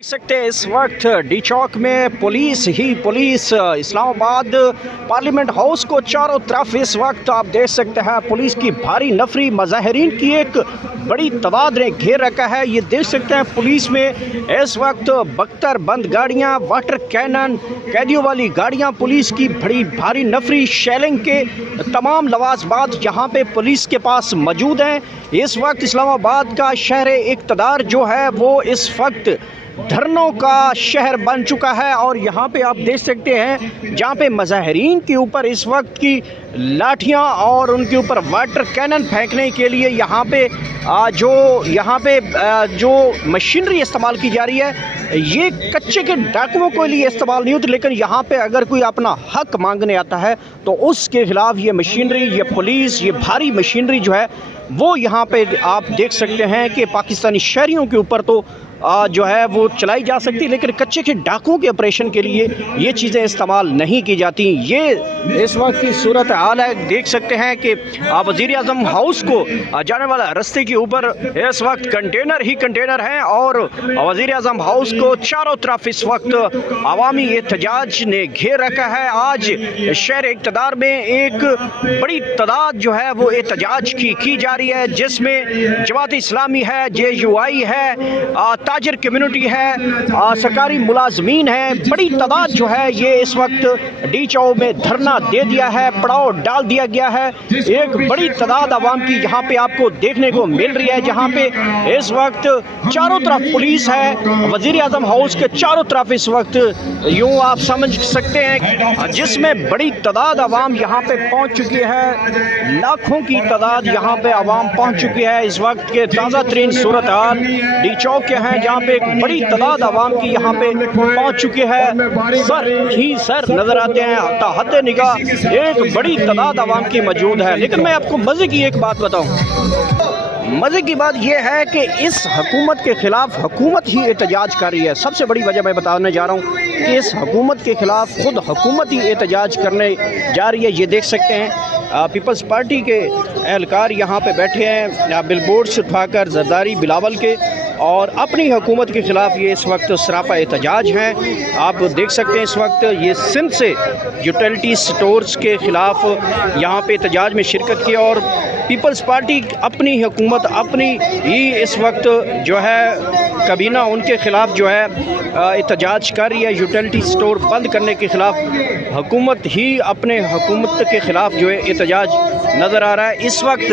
देख सकते हैं इस वक्त डी चौक में पुलिस ही पुलिस इस्लामाबाद पार्लियामेंट हाउस को चारों तरफ इस वक्त आप देख सकते हैं पुलिस की भारी नफरी मुजाहिरीन की एक बड़ी तादाद ने घेर रखा है। ये देख सकते हैं पुलिस में इस वक्त बख्तर बंद गाड़ियां, वाटर कैनन, कैदियों वाली गाड़ियां, पुलिस की बड़ी भारी नफरी शेलिंग के तमाम लवाजमात यहाँ पे पुलिस के पास मौजूद हैं। इस वक्त इस्लामाबाद का शहर इक़्तिदार जो है वो इस वक्त धरनों का शहर बन चुका है और यहाँ पे आप देख सकते हैं जहाँ पे मुजाहिरीन के ऊपर इस वक्त की लाठियाँ और उनके ऊपर वाटर कैनन फेंकने के लिए यहाँ पे जो मशीनरी इस्तेमाल की जा रही है ये कच्चे के डाकुओं के लिए इस्तेमाल नहीं होती, लेकिन यहाँ पे अगर कोई अपना हक मांगने आता है तो उसके खिलाफ ये मशीनरी, ये पुलिस, ये भारी मशीनरी जो है वो यहाँ पे आप देख सकते हैं कि पाकिस्तानी शहरियों के ऊपर तो जो है वो चलाई जा सकती, लेकिन कच्चे के डाकुओं के ऑपरेशन के लिए ये चीज़ें इस्तेमाल नहीं की जाती। ये इस वक्त की सूरत हाल है। देख सकते हैं कि वज़ीर आज़म हाउस को जाने वाला रास्ते के ऊपर इस वक्त कंटेनर ही कंटेनर हैं और वज़ीर आज़म हाउस को चारों तरफ इस वक्त अवामी एहतजाज ने घेर रखा है। आज शहर इक़्तिदार में एक बड़ी तादाद जो है वो एहतजाज की जा रही है, जिसमें जमात इस्लामी है, JUI है, ताजर कम्युनिटी है, सरकारी मुलाजमीन है। बड़ी तादाद जो है ये इस वक्त डी चौक में धरना दे दिया है, पड़ाव डाल दिया गया है। एक बड़ी तादाद आवाम की यहाँ पे आपको देखने को मिल रही है, जहाँ पे इस वक्त चारों तरफ पुलिस है। वज़ीर आज़म हाउस के चारों तरफ इस वक्त यूँ आप समझ सकते हैं जिसमें बड़ी तादाद आवाम यहाँ पे पहुँच चुकी है। लाखों की तादाद यहाँ पे आवाम पहुँच चुकी है। इस वक्त के ताज़ा तरीन सूरत हाल डी चौक के हैं, जहाँ पे एक बड़ी तादाद आवाम की यहाँ पे पहुँच चुकी है। सर नजर आते हैं, हद निगाह एक बड़ी तादाद आवाम की मौजूद है। लेकिन मैं आपको मज़े की एक बात बताऊँ, मज़े की बात यह है कि इस हुकूमत के ख़िलाफ़ हुकूमत ही एहतजाज कर रही है। सबसे बड़ी वजह मैं बताने जा रहा हूँ कि इस हुकूमत के ख़िलाफ़ खुद हुकूमत ही एहतजाज करने जा रही है। ये देख सकते हैं पीपल्स पार्टी के एहलकार यहाँ पे बैठे हैं बिलबोर्ड्स उठाकर जरदारी बिलावल के, और अपनी हुकूमत के ख़िलाफ़ ये इस वक्त सरापा एहतजाज हैं। आप देख सकते हैं इस वक्त ये सिंध से यूटिलिटी स्टोर्स के ख़िलाफ़ यहाँ पे एहतजाज में शिरकत की और पीपल्स पार्टी अपनी हुकूमत अपनी ही इस वक्त जो है कबीना उनके ख़िलाफ़ जो है एहतजाज कर रही है। यूटिलिटी स्टोर बंद करने के ख़िलाफ़ हुकूमत ही अपने हुकूमत के ख़िलाफ़ जो है एहतजाज नज़र आ रहा है। इस वक्त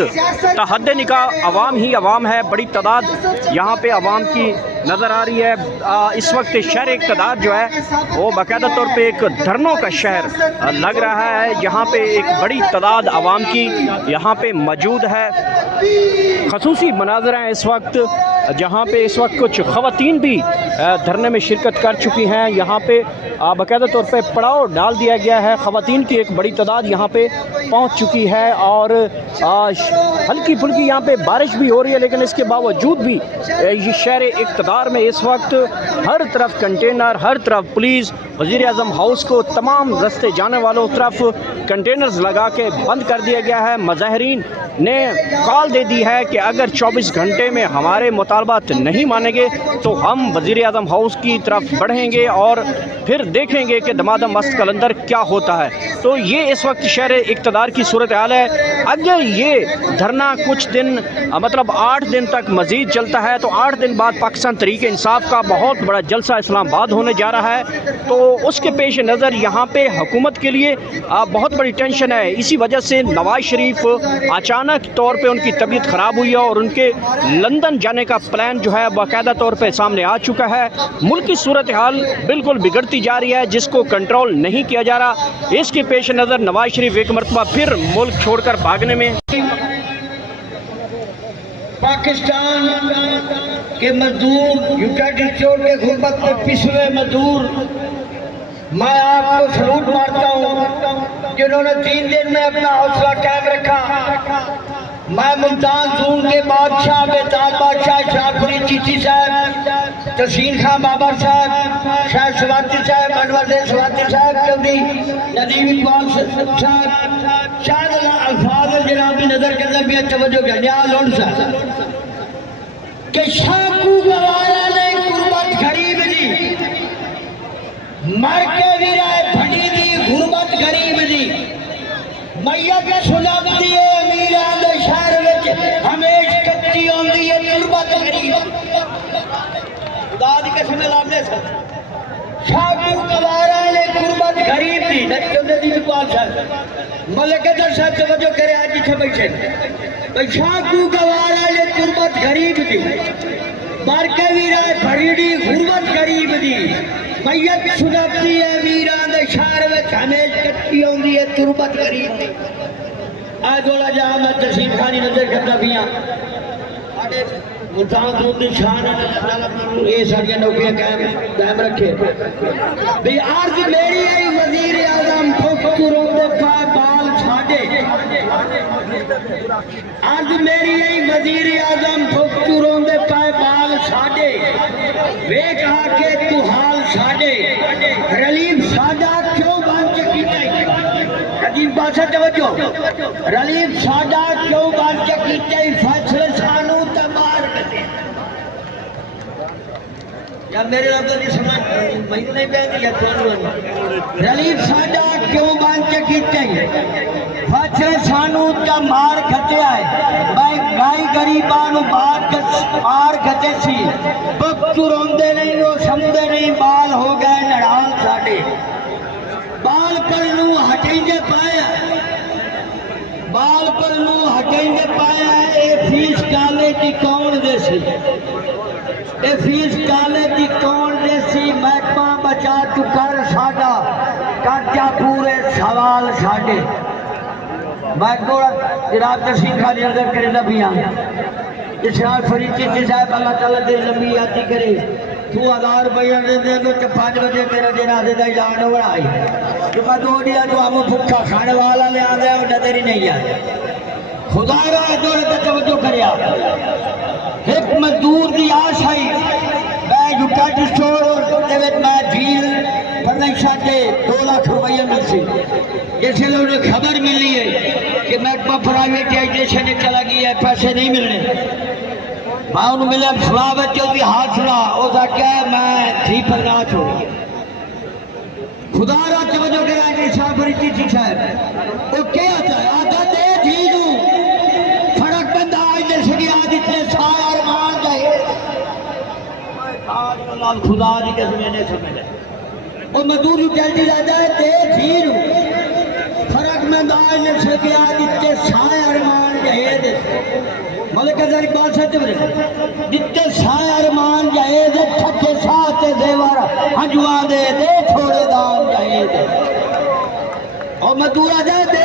तहद निकाह अवाम ही अवाम है, बड़ी तादाद यहाँ पे अवाम की नज़र आ रही है। इस वक्त शहर इक़्तिदार जो है वो बाकायदा तौर पे एक धरनों का शहर लग रहा है। यहाँ पे एक बड़ी तादाद अवाम की यहाँ पे मौजूद है। खसूसी मनाज़र हैं इस वक्त, जहाँ पे इस वक्त कुछ ख़वातीन भी धरने में शिरकत कर चुकी हैं। यहाँ पे बाकायदा तौर पे पड़ाव डाल दिया गया है। ख़वातीन की एक बड़ी तादाद यहाँ पे पहुँच चुकी है और हल्की फुल्की यहाँ पे बारिश भी हो रही है, लेकिन इसके बावजूद भी ये शहर इक़्तिदार में इस वक्त हर तरफ कंटेनर, हर तरफ पुलिस। वज़ीर आज़म हाउस को तमाम रास्ते जाने वालों तरफ कंटेनर्स लगा के बंद कर दिया गया है। मुजाहिरीन ने कॉल दे दी है कि अगर 24 घंटे में हमारे मुतालबात नहीं मानेंगे तो हम वज़ीर आज़म हाउस की तरफ बढ़ेंगे और फिर देखेंगे कि दमादम मस्त कलंदर क्या होता है। तो ये इस वक्त शहर इक़्तिदार की सूरत हाल है। अगर ये धरना कुछ दिन मतलब 8 दिन तक मज़ीद चलता है तो 8 दिन बाद पाकिस्तान तहरीक इंसाफ का बहुत बड़ा जलसा इस्लामाबाद होने जा रहा है। तो उसके पेश नज़र यहाँ पे हुकूमत के लिए बहुत बड़ी टेंशन है। इसी वजह से नवाज शरीफ अचानक तौर पे उनकी तबीयत ख़राब हुई है और उनके लंदन जाने का प्लान जो है बाकायदा तौर पे सामने आ चुका है। मुल्क की सूरत हाल बिल्कुल बिगड़ती जा रही है, जिसको कंट्रोल नहीं किया जा रहा। इसके पेश नज़र नवाज शरीफ एक मरतबा फिर मुल्क छोड़कर भागने में। पाकिस्तान के मजदूर, यूटिलिटी स्टोर के गुर्बत में पिसे हुए मजदूर, मैं आपको सलूट मारता हूँ जिन्होंने 3 दिन में अपना हौसला कायम रखा। मैं मुल्तान जोन के बादशाह बेताज बादशाह शाहपुरी चीची साहब, तहसीन खां बाबर साहब, शाह सवाती साहब, अनवर सवाती साहब, चौधरी नदीम इकबाल साहब, शाह अल्फाज जनाब की नजर करने भी तवज्जो कर दिया लोन साहब के शाकू गवाया ने गुरबत गरीब दी مر کے بھی رہے بھڑی دی غربت غریب دی میت سنب دی امیران دے شہر وچ ہمیش کچی ہوندی ہے غربت غریب خدا دی قسم لانے سن شاگو کوارا نے غربت غریب دی نچو دے دی پال صاحب ملک در صاحب توجہ کرے اج چھے بیٹھے بھئی شاگو کوارا نے غربت غریب دی مر کے بھی رہے بھڑی دی غربت غریب دی میت سنبتی ہے امیران دے شہر وچ ہمیش کچی ہوندی ہے غربت غریب دی آج والا جہاں میں تشریف خانی نظر کرتا بھی ہاں آٹھے ملتان درود شان یہ ساڑیاں نوکیاں قائم رکھے بھی عرض میری ہے وزیر اعظم فکروں دے پائے بال چھاڑے عرض میری ہے وزیر اعظم فکروں دے پائے بال چھاڑے وے کہا کہ تو حال چھاڑے رلیف سادہ کیوں بان چکی نہیں عجیب بات ہے توجہ رلیف سادہ کیوں بان چکی نہیں فیصلے سانو تمار کرتے یا میرے رب نے سمجھ مہینہ نہیں پہنی یا تو رلیف سادہ کیوں بان چکی نہیں فیصلے سانو تمار کرتے آئے میں گائی گریبانو مار کھتے سی بکت روندے نہیں وہ سمدے نہیں بال ہو گئے نڑال ساڑے بال پر نو ہٹیں گے پایا بال پر نو ہٹیں گے پایا اے فیس کالے دی کون دے سی اے فیس کالے دی کون دے سی محکمہ بچا تو کر ساڑا کٹیا پورے سوال ساڑے محکمہ جناب تشریف خانی نظر کرے نبیاں اشار فرید چیچے صاحب اللہ تعالیٰ دے لمبی آتی کرے تو 1000 روپیہ دے دے تو 5 بجے میرا جنازے دا اعلان ہو رہا ہے تو میں دو دیا تو ہم بھوکا کھانے والا لے آندے اور نظر ہی نہیں آئے خدا رہا دور تے توجہ کریا ایک مزدور دی آش آئی میں یوکیٹ سٹور اور دیوت میں جھیل پرنیشہ کے 2 لاکھ روپیہ مل سی جیسے لوگوں نے خبر ملی ہے کہ محکمہ پرائیویٹائزیشن چلا گیا ہے پیسے نہیں ملنے میں انہوں ملے سلابت جو بھی حاصلہ او دا کیا ہے میں تھی پرنا چھوڑی خدا را توجہ کرا کہ شاہ فریدی جی صاحب وہ کیا آتا ہے آتا دے جھیلوں فرق بندہ آج دے سکے آج اتنے سائے ارمان جائے آج اللہ خدا جی کے سمینے سمینے وہ مدور جو کہتی جاتا ہے دے جھیلوں فرق بندہ آج دے سکے آج اتنے سائے ارمان جائے دے ملک ازار اقبال ساتھ برے جتے سائے ارمان جائے دے تھکے ساتھ زیور ہنجوان دے چھوڑے دان جائے دے اور مدورہ جائے دے